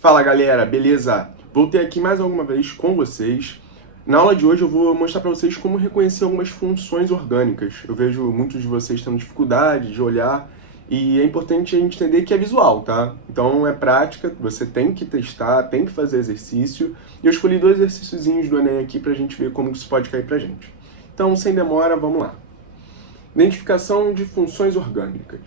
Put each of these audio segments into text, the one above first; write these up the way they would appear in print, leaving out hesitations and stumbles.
Fala galera, beleza? Voltei aqui mais alguma vez com vocês. Na aula de hoje eu vou mostrar para vocês como reconhecer algumas funções orgânicas. Eu vejo muitos de vocês tendo dificuldade de olhar e é importante a gente entender que é visual, tá? Então é prática, você tem que testar, tem que fazer exercício. E eu escolhi dois exercíciozinhos do Enem aqui pra gente ver como isso pode cair pra gente. Então, sem demora, vamos lá. Identificação de funções orgânicas.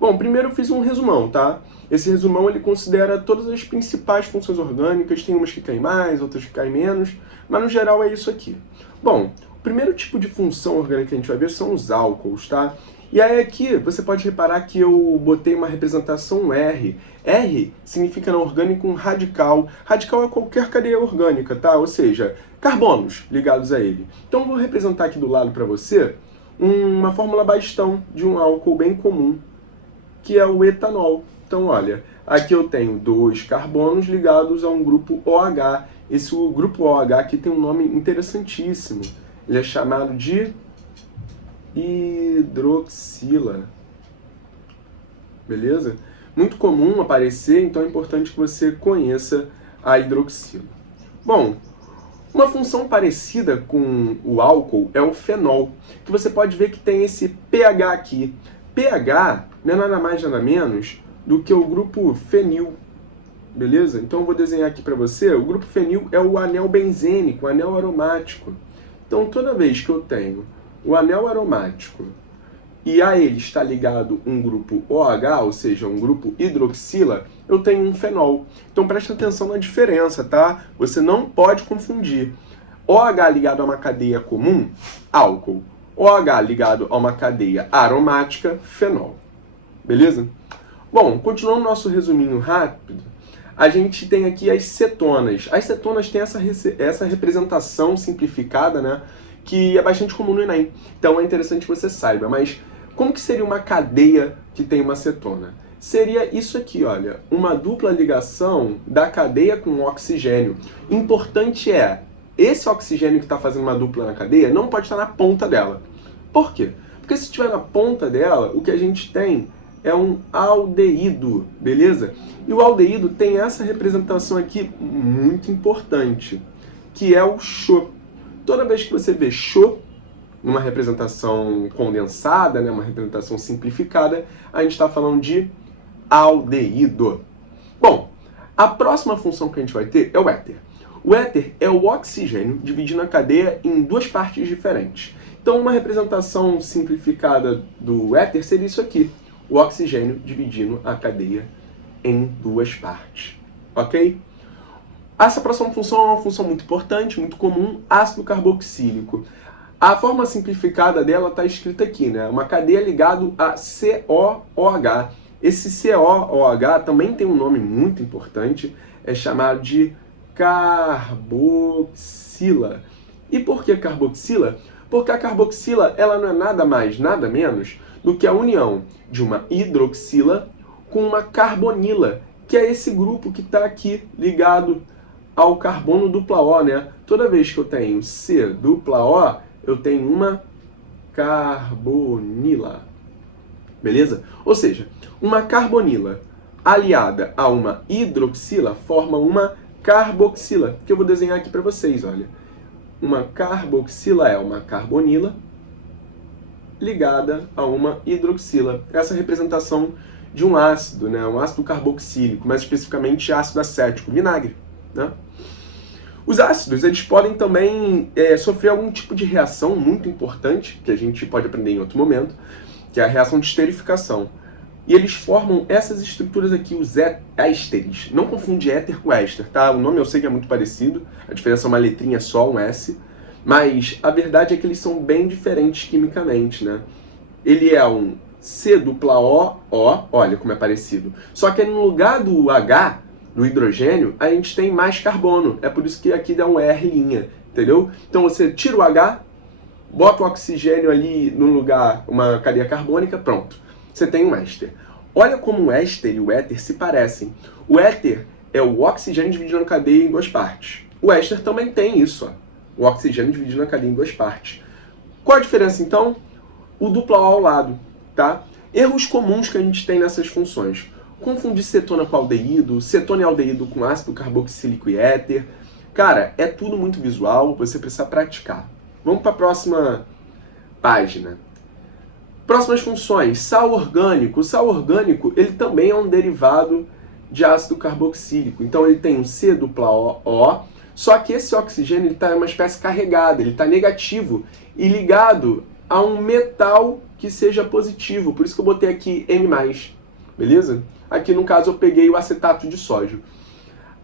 Bom, primeiro eu fiz um resumão, tá? Esse resumão ele considera todas as principais funções orgânicas, tem umas que caem mais, outras que caem menos, mas no geral é isso aqui. Bom, o primeiro tipo de função orgânica que a gente vai ver são os álcools, tá? E aí aqui você pode reparar que eu botei uma representação R. R significa na orgânica um radical. Radical é qualquer cadeia orgânica, tá? Ou seja, carbonos ligados a ele. Então eu vou representar aqui do lado para você uma fórmula bastão de um álcool bem comum, que é o etanol. Então, olha, aqui eu tenho dois carbonos ligados a um grupo OH. Esse grupo OH aqui tem um nome interessantíssimo. Ele é chamado de hidroxila. Beleza? Muito comum aparecer, então é importante que você conheça a hidroxila. Bom, uma função parecida com o álcool é o fenol, que você pode ver que tem esse pH aqui. pH não é nada mais nada menos do que o grupo fenil, beleza? Então eu vou desenhar aqui para você, o grupo fenil é o anel benzênico, o anel aromático. Então toda vez que eu tenho o anel aromático e a ele está ligado um grupo OH, ou seja, um grupo hidroxila, eu tenho um fenol. Então presta atenção na diferença, tá? Você não pode confundir. OH ligado a uma cadeia comum, álcool. OH ligado a uma cadeia aromática, fenol. Beleza? Bom, continuando nosso resuminho rápido, a gente tem aqui as cetonas. As cetonas têm essa representação simplificada, né, que é bastante comum no Enem. Então é interessante que você saiba, mas como que seria uma cadeia que tem uma cetona? Seria isso aqui, olha, uma dupla ligação da cadeia com o oxigênio. Importante é, esse oxigênio que está fazendo uma dupla na cadeia não pode estar na ponta dela. Por quê? Porque se estiver na ponta dela, o que a gente tem é um aldeído, beleza? E o aldeído tem essa representação aqui muito importante, que é o Cho. Toda vez que você vê Cho, numa representação condensada, né, uma representação simplificada, a gente está falando de aldeído. Bom, a próxima função que a gente vai ter é o éter. O éter é o oxigênio dividindo a cadeia em duas partes diferentes. Então, uma representação simplificada do éter seria isso aqui. O oxigênio dividindo a cadeia em duas partes. Ok? Essa próxima função é uma função muito importante, muito comum, ácido carboxílico. A forma simplificada dela está escrita aqui, né? Uma cadeia ligada a COOH. Esse COOH também tem um nome muito importante, é chamado de carboxila. E por que carboxila? Porque a carboxila ela não é nada mais, nada menos do que a união de uma hidroxila com uma carbonila, que é esse grupo que está aqui ligado ao carbono dupla O, né? Toda vez que eu tenho C dupla O, eu tenho uma carbonila. Beleza? Ou seja, uma carbonila aliada a uma hidroxila forma uma carboxila, que eu vou desenhar aqui para vocês, olha. Uma carboxila é uma carbonila ligada a uma hidroxila. Essa representação de um ácido, né? Um ácido carboxílico, mais especificamente ácido acético, vinagre, né? Os ácidos, eles podem também sofrer algum tipo de reação muito importante, que a gente pode aprender em outro momento, que é a reação de esterificação. E eles formam essas estruturas aqui, os ésteres. Não confunde éter com éster, tá? O nome eu sei que é muito parecido, a diferença é uma letrinha só, um S, mas a verdade é que eles são bem diferentes quimicamente, né? Ele é um C dupla O, olha como é parecido. Só que no lugar do H, do hidrogênio, a gente tem mais carbono. É por isso que aqui dá um R', entendeu? Então você tira o H, bota o oxigênio ali no lugar, uma cadeia carbônica, pronto. Você tem um éster. Olha como o éster e o éter se parecem. O éter é o oxigênio dividindo a cadeia em duas partes. O éster também tem isso, ó. O oxigênio dividindo a cadeia em duas partes. Qual a diferença, então? O dupla O ao lado, tá? Erros comuns que a gente tem nessas funções. confundir cetona com aldeído, cetona e aldeído com ácido carboxílico e éter. Cara, é tudo muito visual, você precisa praticar. Vamos para a próxima página. Próximas funções, sal orgânico. O sal orgânico, ele também é um derivado de ácido carboxílico. Então ele tem um C dupla O, só que esse oxigênio está em uma espécie carregada, ele está negativo e ligado a um metal que seja positivo. Por isso que eu botei aqui M+, beleza? Aqui no caso eu peguei o acetato de sódio.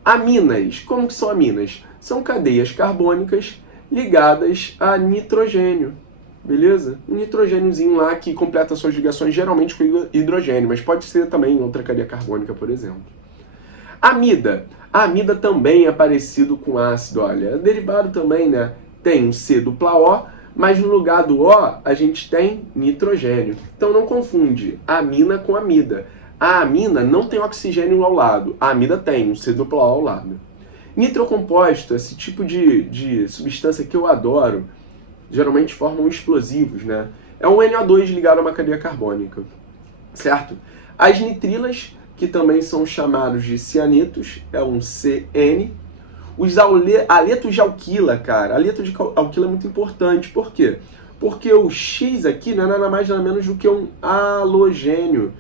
Aminas, como que são aminas? São cadeias carbônicas ligadas a nitrogênio. Beleza? Um nitrogêniozinho lá que completa suas ligações geralmente com hidrogênio, mas pode ser também outra cadeia carbônica, por exemplo. Amida. A amida também é parecido com ácido, olha. É derivado também, né? Tem um C dupla O, mas no lugar do O a gente tem nitrogênio. Então não confunde amina com amida. A amina não tem oxigênio ao lado, a amida tem um C dupla O ao lado. Nitrocomposto, esse tipo de substância que eu adoro, geralmente formam explosivos, né? É um NO2 ligado a uma cadeia carbônica, certo? As nitrilas, que também são chamados de cianetos, é um CN. Os aletos de alquila, cara, aleto de alquila é muito importante. Por quê? Porque o X aqui não é nada mais nada menos do que um halogênio.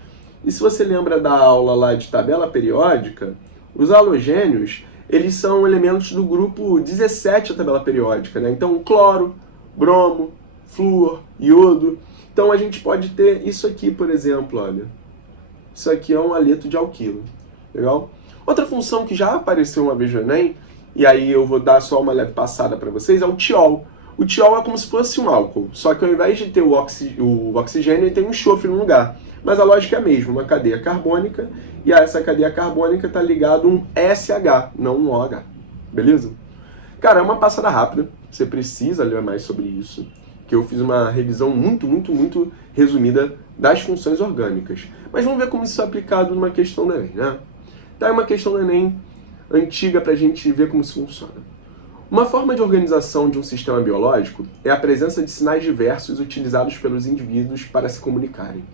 E se você lembra da aula lá de tabela periódica, os halogênios, eles são elementos do grupo 17 da tabela periódica, né? Então, cloro, bromo, flúor, iodo. Então a gente pode ter isso aqui, por exemplo, olha. Isso aqui é um aleto de alquilo. Legal? Outra função que já apareceu uma vez no Enem, e aí eu vou dar só uma leve passada para vocês, é o tiol. O tiol é como se fosse um álcool, só que ao invés de ter o oxigênio, ele tem um enxofre no lugar. Mas a lógica é a mesma, uma cadeia carbônica, e a essa cadeia carbônica está ligado um SH, não um OH. Beleza? Cara, é uma passada rápida, você precisa ler mais sobre isso, que eu fiz uma revisão muito resumida das funções orgânicas. Mas vamos ver como isso é aplicado numa questão do Enem, né? Tá, é uma questão do Enem antiga para a gente ver como isso funciona. Uma forma de organização de um sistema biológico é a presença de sinais diversos utilizados pelos indivíduos para se comunicarem.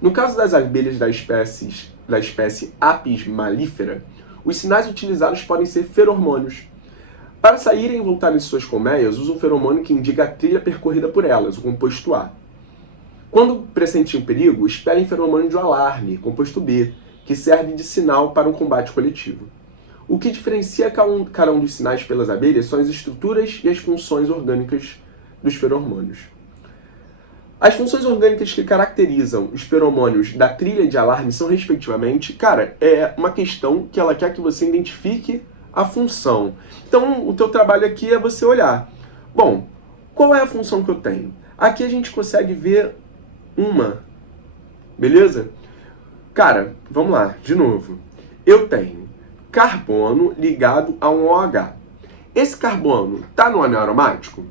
No caso das abelhas da espécie Apis mellifera, os sinais utilizados podem ser feromônios. Para saírem e voltarem de suas colmeias, usam um feromônio que indica a trilha percorrida por elas, o composto A. Quando pressentiem perigo, expelem feromônio de alarme, composto B, que serve de sinal para um combate coletivo. O que diferencia cada um dos sinais pelas abelhas são as estruturas e as funções orgânicas dos feromônios. As funções orgânicas que caracterizam os feromônios da trilha de alarme são, respectivamente, cara, é uma questão que ela quer que você identifique a função. Então, o teu trabalho aqui é você olhar. Bom, qual é a função que eu tenho? Aqui a gente consegue ver uma, beleza? Cara, vamos lá, de novo. Eu tenho carbono ligado a um OH. Esse carbono está no anel aromático?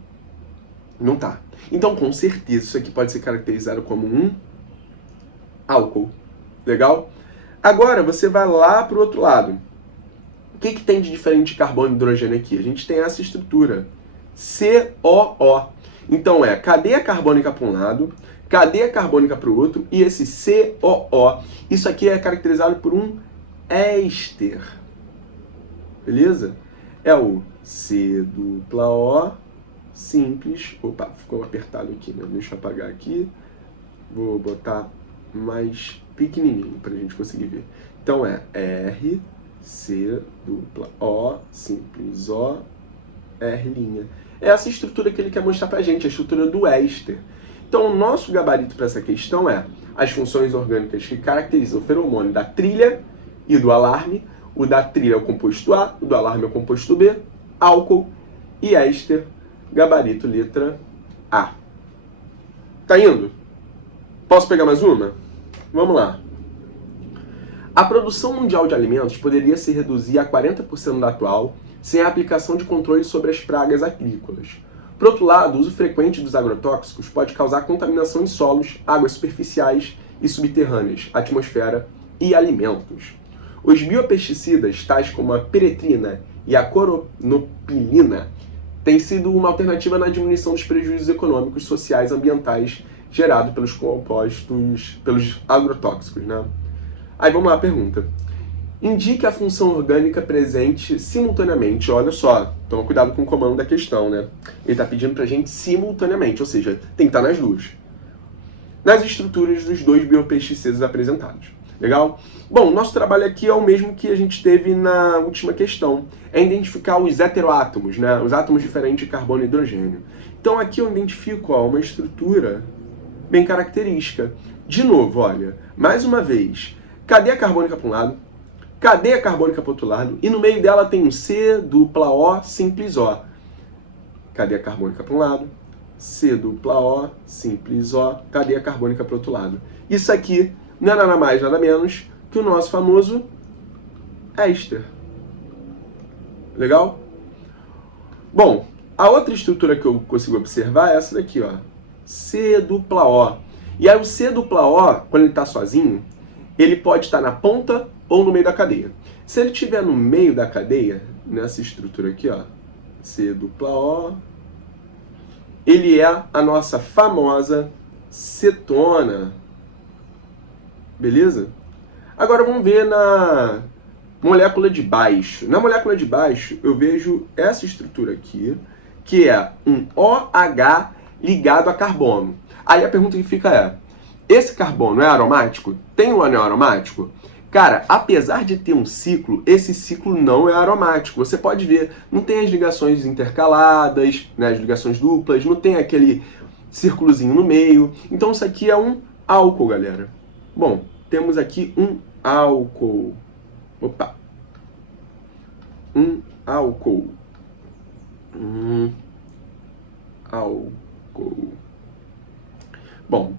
Não está. Então, com certeza, isso aqui pode ser caracterizado como um álcool. Legal? Agora, você vai lá para o outro lado. O que tem de diferente de carbono e hidrogênio aqui? A gente tem essa estrutura, COO. Então, é cadeia carbônica para um lado, cadeia carbônica para o outro, e esse COO. Isso aqui é caracterizado por um éster. Beleza? É o C dupla O simples. Opa, ficou apertado aqui, né? Deixa eu apagar aqui. Vou botar mais pequenininho para a gente conseguir ver. Então é R, C dupla O simples O, R'. É essa estrutura que ele quer mostrar para a gente, a estrutura do éster. Então o nosso gabarito para essa questão é as funções orgânicas que caracterizam o feromônio da trilha e do alarme. O da trilha é o composto A, o do alarme é o composto B, álcool e éster, gabarito letra A. Tá indo? Posso pegar mais uma? Vamos lá. A produção mundial de alimentos poderia se reduzir a 40% da atual sem a aplicação de controle sobre as pragas agrícolas. Por outro lado, o uso frequente dos agrotóxicos pode causar contaminação em solos, águas superficiais e subterrâneas, atmosfera e alimentos. Os biopesticidas, tais como a piretrina e a coronopilina, têm sido uma alternativa na diminuição dos prejuízos econômicos, sociais e ambientais gerados pelos agrotóxicos, né? Aí vamos lá, pergunta. Indique a função orgânica presente simultaneamente. Olha só, toma cuidado com o comando da questão, né? Ele está pedindo pra gente simultaneamente, ou seja, tem que estar nas duas. Nas estruturas dos dois biopesticídeos apresentados. Legal? Bom, nosso trabalho aqui é o mesmo que a gente teve na última questão. É identificar os heteroátomos, né? Os átomos diferentes de carbono e hidrogênio. Então aqui eu identifico uma estrutura bem característica. De novo, olha, mais uma vez, cadeia carbônica para um lado, cadeia carbônica para o outro lado, e no meio dela tem um C dupla O simples O. Cadeia carbônica para um lado, C dupla O simples O, cadeia carbônica para o outro lado. Isso aqui não é nada mais, nada menos que o nosso famoso éster. Legal? Bom, a outra estrutura que eu consigo observar é essa daqui, ó. C dupla O. E aí o C dupla O, quando ele está sozinho, ele pode estar na ponta ou no meio da cadeia. Se ele estiver no meio da cadeia, nessa estrutura aqui, ó, C dupla O, ele é a nossa famosa cetona. Beleza? Agora vamos ver na molécula de baixo. Na molécula de baixo, eu vejo essa estrutura aqui, que é um OH ligado a carbono. Aí a pergunta que fica é, esse carbono é aromático? Tem um anel aromático? Cara, apesar de ter um ciclo, esse ciclo não é aromático. Você pode ver, não tem as ligações intercaladas, né, as ligações duplas, não tem aquele círculozinho no meio. Então isso aqui é um álcool, galera. Bom, temos aqui um álcool. Opa! Um álcool. Álcool. Bom,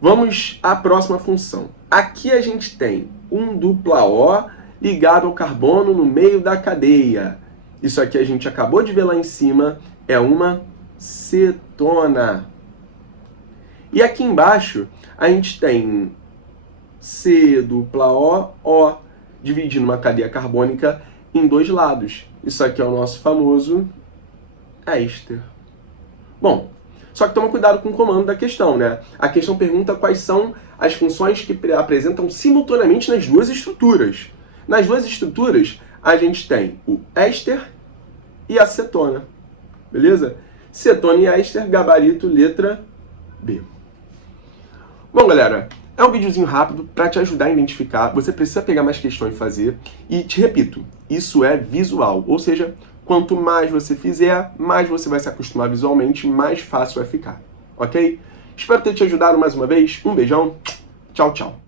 vamos à próxima função. Aqui a gente tem um dupla O ligado ao carbono no meio da cadeia. Isso aqui a gente acabou de ver lá em cima, é uma cetona. E aqui embaixo a gente tem C dupla O, dividindo uma cadeia carbônica em dois lados. Isso aqui é o nosso famoso éster. Bom, só que toma cuidado com o comando da questão, né? A questão pergunta quais são as funções que apresentam simultaneamente nas duas estruturas. Nas duas estruturas, a gente tem o éster e a cetona. Beleza? Cetona e éster, gabarito, letra B. Bom, galera, é um videozinho rápido para te ajudar a identificar. Você precisa pegar mais questões e fazer. E te repito, isso é visual. Ou seja, quanto mais você fizer, mais você vai se acostumar visualmente, mais fácil vai ficar. Ok? Espero ter te ajudado mais uma vez. Um beijão. Tchau, tchau.